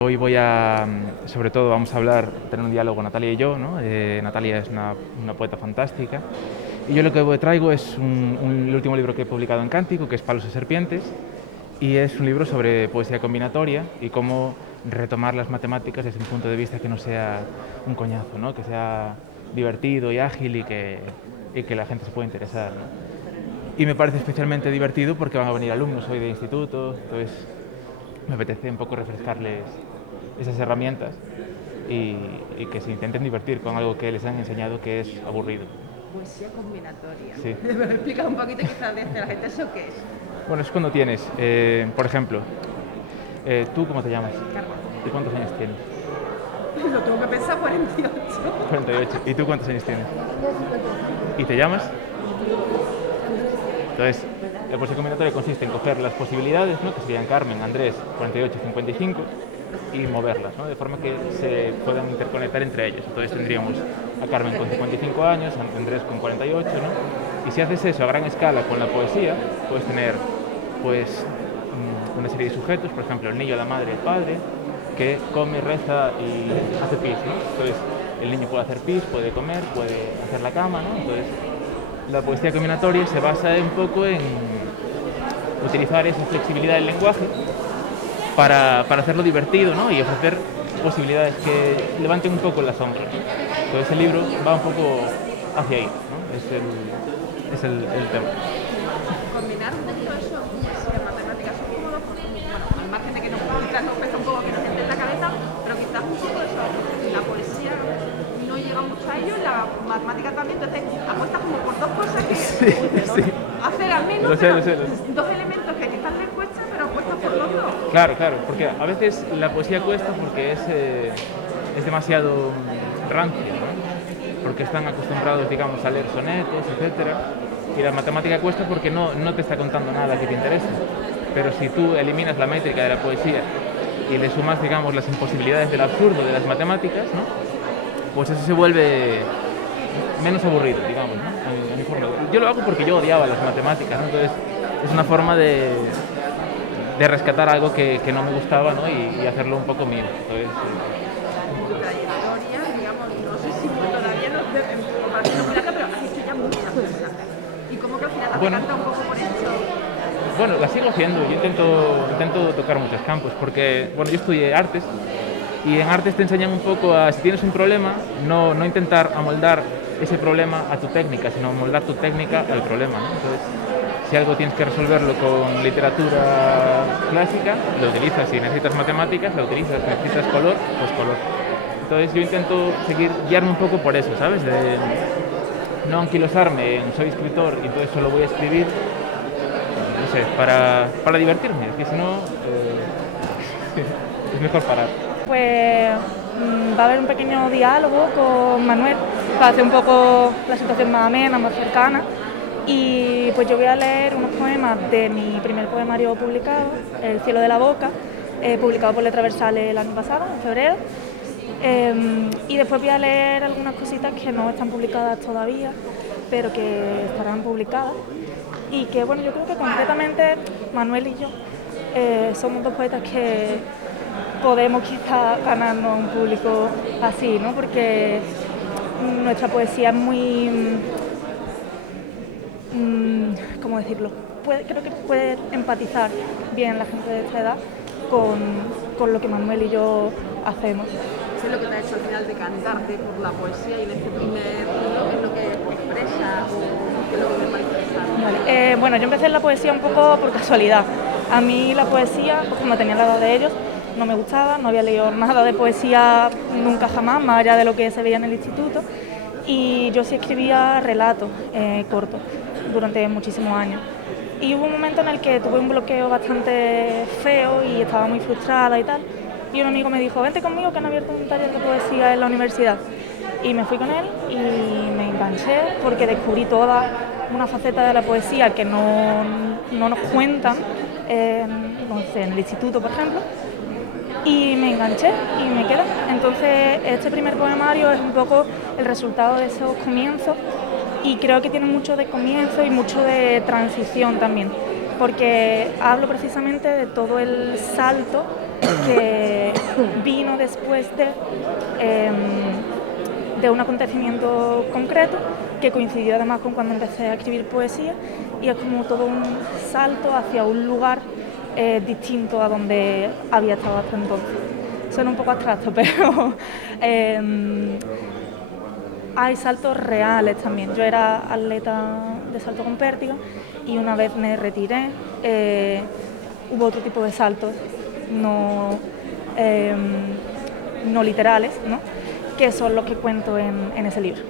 Hoy sobre todo vamos a tener un diálogo Natalia y yo, ¿no? Natalia es una poeta fantástica y yo lo que traigo es el último libro que he publicado en Cántico, que es Palos y Serpientes, y es un libro sobre poesía combinatoria y cómo retomar las matemáticas desde un punto de vista que no sea un coñazo, ¿no? Que sea divertido y ágil y que la gente se pueda interesar, ¿no? Y me parece especialmente divertido porque van a venir alumnos hoy de instituto, entonces me apetece un poco refrescarles esas herramientas y, y que se intenten divertir con algo que les han enseñado que es aburrido. Poesía combinatoria. Sí. Me lo explicas un poquito quizás de la gente eso qué es. Bueno, es cuando tienes, por ejemplo, ¿tú cómo te llamas? Carmen. ¿Y cuántos años tienes? Lo tengo que pensar 48. 48. ¿Y tú cuántos años tienes? ¿Y te llamas? Entonces, la poesía combinatoria consiste en coger las posibilidades, ¿no? Que serían Carmen, Andrés, 48, 55, y moverlas, ¿no? De forma que se puedan interconectar entre ellos. Entonces tendríamos a Carmen con 55 años, a Andrés con 48, ¿no? Y si haces eso a gran escala con la poesía, puedes tener pues una serie de sujetos, por ejemplo, el niño, la madre, el padre, que come, reza y hace pis, ¿no? Entonces el niño puede hacer pis, puede comer, puede hacer la cama, ¿no? Entonces la poesía combinatoria se basa un poco en utilizar esa flexibilidad del lenguaje para hacerlo divertido, ¿no? Y ofrecer posibilidades que levanten un poco la sombra, ¿no? Entonces el libro va un poco hacia ahí, ¿no? Es el tema. Combinar un poquito eso con poesía matemáticas son cómodos porque, bueno, al margen de que nos cuesta un poco que nos entre en la cabeza, pero quizás un poco eso, la poesía no llega mucho a ello, la matemática también, entonces apuestas como por dos cosas que Sí. hacer al menos, Lo sé, pero lo sé, lo sé. dos elementos que quizás les cuesta, pero apuestas por los dos. Claro, claro, porque a veces la poesía cuesta porque es demasiado rancia, ¿no? Porque están acostumbrados, digamos, a leer sonetos, etcétera, y la matemática cuesta porque no te está contando nada que te interese. Pero si tú eliminas la métrica de la poesía y le sumas, digamos, las imposibilidades del absurdo de las matemáticas, ¿no? Pues eso se vuelve menos aburrido, digamos, ¿no? A mi forma. Yo lo hago porque yo odiaba las matemáticas, ¿no? Entonces es una forma de rescatar algo que no me gustaba, ¿no? Y hacerlo un poco mío. Entonces, Tu trayectoria, digamos, no sé si todavía no en comparación muy larga, pero has hecho ya muchas cosas. Y como que al final te bueno, decanta un poco por esto. bueno, la sigo haciendo. Yo intento tocar muchos campos porque, bueno, yo estudié artes y en artes te enseñan un poco a, si tienes un problema, no intentar amoldar ese problema a tu técnica, sino amoldar tu técnica al problema, ¿no? Entonces, si algo tienes que resolverlo con literatura clásica, lo utilizas. Si necesitas matemáticas, lo utilizas. Si necesitas color, pues color. Entonces yo intento guiarme un poco por eso, ¿sabes? De no anquilosarme en soy escritor y entonces solo voy a escribir, no sé, para divertirme, es que si no, es mejor parar. Pues va a haber un pequeño diálogo con Manuel para hacer un poco la situación más amena, más cercana. Y pues yo voy a leer unos poemas de mi primer poemario publicado, El cielo de la boca, publicado por Letra Versales el año pasado, en febrero. Y después voy a leer algunas cositas que no están publicadas todavía, pero que estarán publicadas. Y que bueno, yo creo que concretamente Manuel y yo somos dos poetas que podemos quizá ganarnos un público así, ¿no? Porque nuestra poesía es muy, ¿cómo decirlo? Creo que puede empatizar bien la gente de esta edad con lo que Manuel y yo hacemos. ¿Qué es lo que te ha hecho al final decantarte por la poesía y en este primer libro? ¿Qué es lo que te expresa o qué es lo que te manifiesta? Vale. Bueno, yo empecé en la poesía un poco por casualidad. A mí la poesía, pues como tenía la edad de ellos, no me gustaba, no había leído nada de poesía nunca jamás, más allá de lo que se veía en el instituto. Y yo sí escribía relatos cortos durante muchísimos años. Y hubo un momento en el que tuve un bloqueo bastante feo y estaba muy frustrada y tal. Y un amigo me dijo, vente conmigo que han abierto un taller de poesía en la universidad. Y me fui con él y me enganché porque descubrí toda una faceta de la poesía que no nos cuentan, no sé, en el instituto, por ejemplo. Y me enganché y me quedé. Entonces este primer poemario es un poco el resultado de esos comienzos y creo que tiene mucho de comienzo y mucho de transición también, porque hablo precisamente de todo el salto que vino después de un acontecimiento concreto que coincidió además con cuando empecé a escribir poesía, y es como todo un salto hacia un lugar distinto a donde había estado hasta entonces. Suena un poco abstracto, pero hay saltos reales también. Yo era atleta de salto con pértiga y una vez me retiré, hubo otro tipo de saltos no literales, ¿no?, que son los que cuento en ese libro.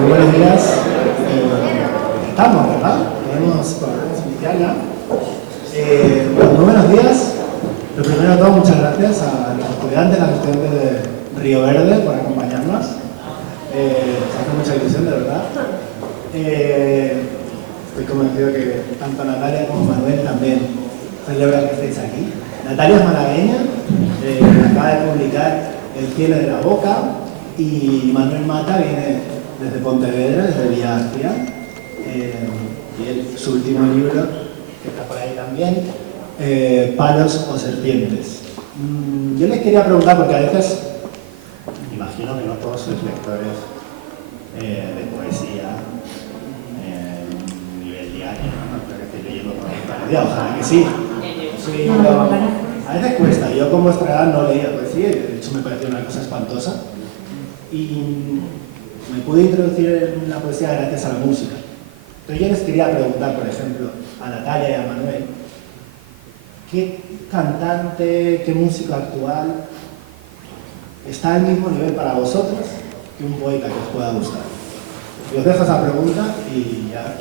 Muy buenos días. Estamos, ¿verdad? Podemos iniciar ya. Bueno, muy buenos días. Lo primero de todo, muchas gracias a los estudiantes de Río Verde por acompañarnos. Se hace mucha ilusión, de verdad. Estoy convencido que tanto Natalia como Manuel también celebran que estéis aquí. Natalia es malagueña, acaba de publicar El cielo de la boca, y Manuel Mata viene desde Pontevedra, desde Villarcia, y su último libro, que está por ahí también, Palos o serpientes. Yo les quería preguntar, porque a veces, imagino que no todos sois lectores de poesía nivel diario, no creo que estéis leyendo todos los días, ojalá que sí. Sí, pero a veces cuesta. Yo con vuestra edad no leía poesía, y de hecho me pareció una cosa espantosa. Y me pude introducir en la poesía gracias a la música. Entonces yo les quería preguntar, por ejemplo, a Natalia y a Manuel, ¿qué cantante, qué músico actual está al mismo nivel para vosotros que un poeta que os pueda gustar? Y os dejo esa pregunta y ya,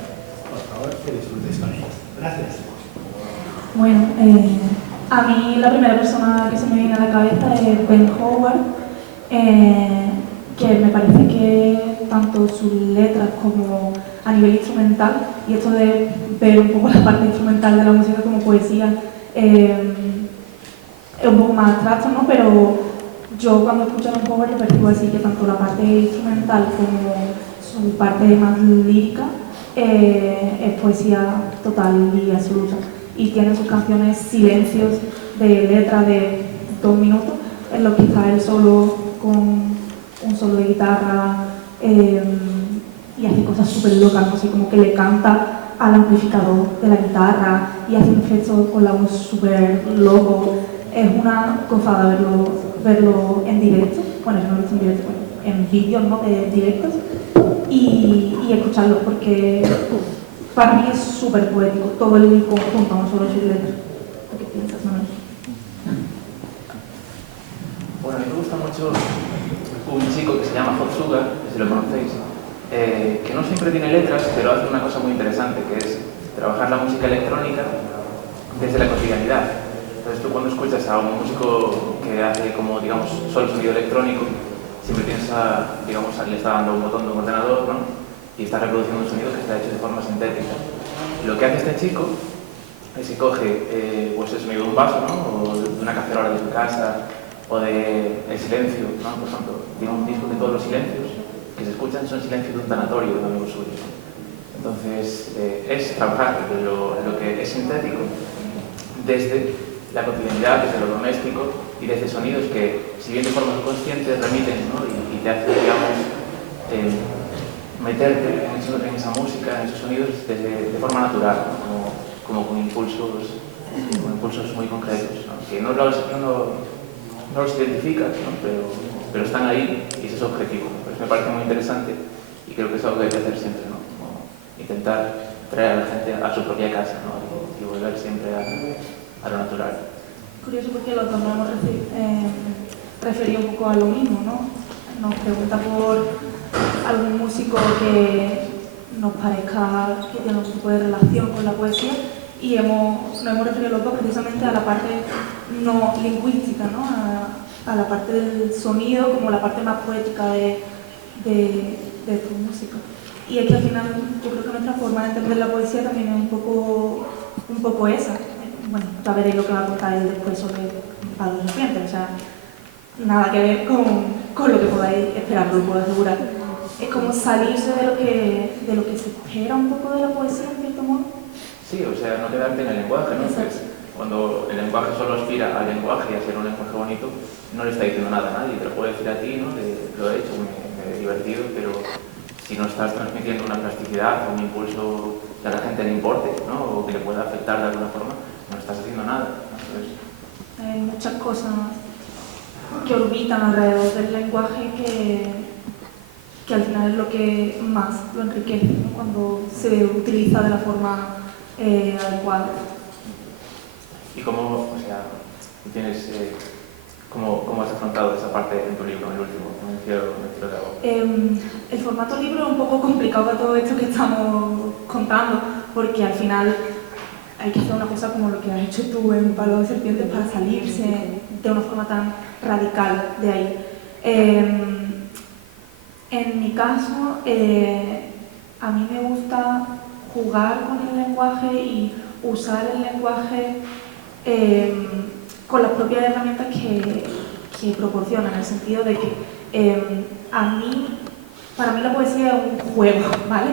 por favor, que disfrutéis con ella. Gracias. Bueno, a mí la primera persona que se me viene a la cabeza es Ben Howard, que me parece que tanto sus letras como a nivel instrumental, y esto de ver un poco la parte instrumental de la música como poesía, es un poco más abstracto, ¿no? Pero yo cuando escucho a Ben Howard le percibo así que tanto la parte instrumental como su parte más lírica es poesía total y absoluta. Y tiene sus canciones silencios de letra de 2 minutos, en los que está él solo con un solo de guitarra y hace cosas súper locas, no sé, como que le canta al amplificador de la guitarra y hace un efecto con la voz súper loco. Es una gozada verlo en directo, bueno, yo no lo he visto en directo, bueno, en vídeos, ¿no?, de directos, y escucharlo, porque para mí es súper poético, todo el conjunto, no solo sus letras. ¿Qué piensas, Manuel? Bueno, a mí me gusta mucho un chico que se llama Hot Sugar, si lo conocéis, que no siempre tiene letras, pero hace una cosa muy interesante, que es trabajar la música electrónica desde la cotidianidad. Entonces tú cuando escuchas a un músico que hace como, digamos, solo sonido electrónico, siempre piensa, digamos, le está dando un botón de un ordenador, ¿no?, y está reproduciendo un sonido que está hecho de forma sintética. Lo que hace este chico es que coge pues el sonido de un vaso, ¿no?, o de una cacerola de su casa, o de el silencio, ¿no?, por ejemplo, tiene un disco de todos los silencios que se escuchan, son silencios de un tanatorio de un amigo suyo, ¿no? Entonces es trabajar lo que es sintético desde la cotidianidad, desde lo doméstico y desde sonidos que, si bien de forma consciente, remiten, ¿no?, y te hace, digamos, meterte en esa música, en esos sonidos de forma natural, ¿no?, como con impulsos muy concretos, ¿no?, que no los identificas, ¿no?, pero están ahí y ese es su objetivo. Pues me parece muy interesante y creo que es algo que hay que hacer siempre, ¿no?, como intentar traer a la gente a su propia casa, ¿no?, y volver siempre a lo natural. Curioso porque los dos nos hemos referido un poco a lo mismo, ¿no? Nos pregunta por algún músico que nos parezca que tiene algún tipo de relación con la poesía, y nos hemos referido los dos precisamente a la parte no lingüística, ¿no?, a la parte del sonido como la parte más poética de tu música. Y es que al final yo creo que nuestra forma de entender la poesía también es un poco esa. bueno, ya veréis lo que va a contar él después sobre Pablo Serpiente, o sea, nada que ver con lo que podáis esperar, lo puedo asegurar. Es como salirse de lo que se espera un poco de la poesía, en cierto modo. Sí, o sea, no quedarte en el lenguaje, ¿no? Pues, cuando el lenguaje solo aspira al lenguaje y a ser un lenguaje bonito, no le está diciendo nada a nadie, te lo puedo decir a ti, ¿no? Lo he hecho, me he divertido, pero si no estás transmitiendo una plasticidad o un impulso que a la gente le importe, ¿no? O que le pueda afectar de alguna forma, no estás haciendo nada. Entonces... Hay muchas cosas que orbitan alrededor del lenguaje que al final es lo que más lo enriquece, ¿no? Cuando se utiliza de la forma adecuada. ¿Y cómo, o sea, tienes, cómo has afrontado esa parte en tu libro, en el último, en el cielo de agua? El formato libro es un poco complicado para todo esto que estamos contando, porque al final hay que hacer una cosa como lo que has hecho tú en Palo de Serpientes para salirse de una forma tan radical de ahí. En mi caso, a mí me gusta jugar con el lenguaje y usar el lenguaje con las propias herramientas que proporciona, en el sentido de que para mí la poesía es un juego, ¿vale?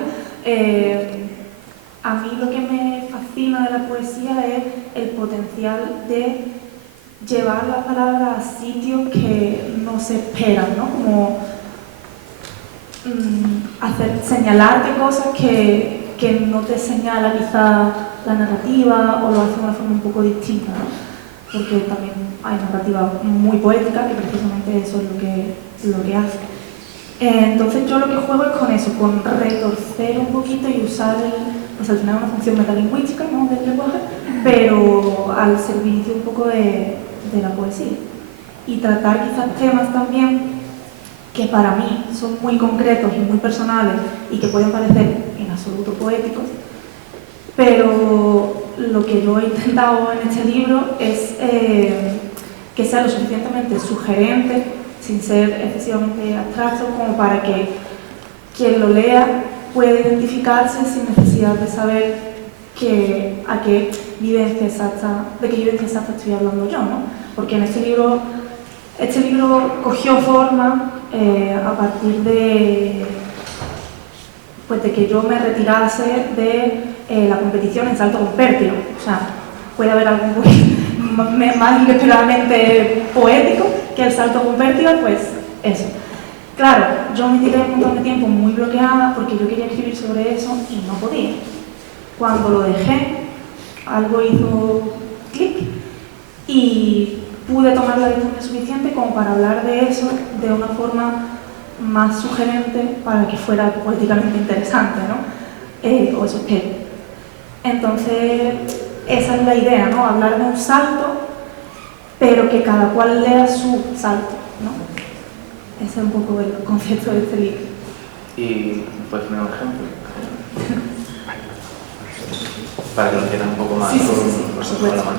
A mí lo que me fascina de la poesía es el potencial de llevar las palabras a sitios que no se esperan, ¿no? Como señalarte cosas que no te señala quizá la narrativa o lo hace de una forma un poco distinta, ¿no? Porque también hay narrativa muy poética que precisamente eso es lo que hace. Entonces yo lo que juego es con eso, con retorcer un poquito y usar pues al final una función metalingüística, ¿no? Del lenguaje, pero al servicio un poco de la poesía. Y tratar quizás temas también que para mí son muy concretos y muy personales y que pueden parecer en absoluto poéticos, pero lo que yo he intentado en este libro es que sea lo suficientemente sugerente, sin ser excesivamente abstracto, como para que quien lo lea pueda identificarse sin necesidad de saber de qué vivencia exacta estoy hablando yo, ¿no? Porque en este libro cogió forma a partir de que yo me retirase de la competición en salto con pértigo. O sea, puede haber algo más inesperadamente poético que el salto con pértigo, pues eso. Claro, yo me tiré un montón de tiempo muy bloqueada porque yo quería escribir sobre eso y no podía. Cuando lo dejé, algo hizo clic y pude tomar la distancia suficiente como para hablar de eso de una forma más sugerente para que fuera políticamente interesante, ¿no? O eso espero. Entonces, esa es la idea, ¿no? Hablar de un salto, pero que cada cual lea su salto, ¿no? Ese es un poco el concepto de este libro. ¿Y puedes poner un ejemplo? Para que lo entiendan un poco más sí, por supuesto. con la materia.